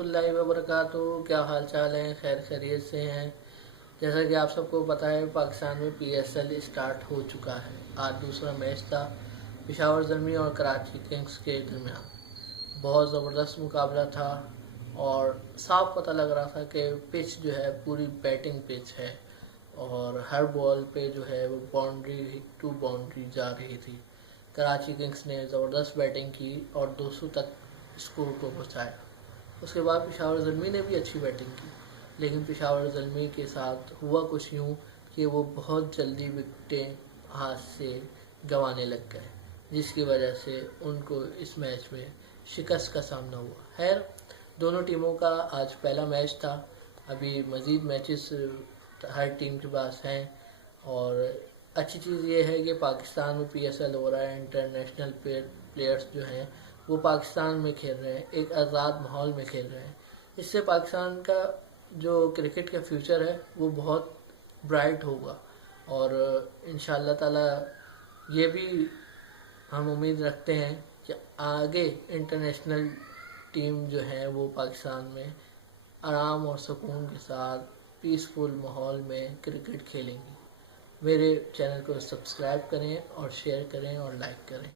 اللہ वबरकातुहू। क्या हाल चाल है? खैर खैरियत से हैं? जैसा कि आप सबको पता है, पाकिस्तान में PSL स्टार्ट हो चुका है। आज दूसरा मैच था पेशावर ज़ल्मी और कराची किंग्स के दरमियान। बहुत ज़बरदस्त मुकाबला था और साफ पता लग रहा था कि पिच जो है पूरी बैटिंग पिच है और हर बॉल पे जो है वो बाउंड्री टू बाउंड्री जा रही थी। कराची किंग्स ने ज़बरदस्त बैटिंग की और 200 तक स्कोर को पहुँचाया। उसके बाद पेशावर ज़ल्मी ने भी अच्छी बैटिंग की, लेकिन पेशावर ज़ल्मी के साथ हुआ कुछ यूँ कि वो बहुत जल्दी विकेटें हाथ से गंवाने लग गए, जिसकी वजह से उनको इस मैच में शिकस्त का सामना हुआ। खैर, दोनों टीमों का आज पहला मैच था। अभी मज़ीद मैचेस हर टीम के पास हैं और अच्छी चीज़ ये है कि पाकिस्तान में PSL हो रहा है। इंटरनेशनल प्लेयर्स जो हैं वो पाकिस्तान में खेल रहे हैं, एक आज़ाद माहौल में खेल रहे हैं। इससे पाकिस्तान का जो क्रिकेट का फ्यूचर है वो बहुत ब्राइट होगा और इंशाअल्लाह ताला ये भी हम उम्मीद रखते हैं कि आगे इंटरनेशनल टीम जो है वो पाकिस्तान में आराम और सुकून के साथ पीसफुल माहौल में क्रिकेट खेलेंगी। मेरे चैनल को सब्सक्राइब करें और शेयर करें और लाइक करें।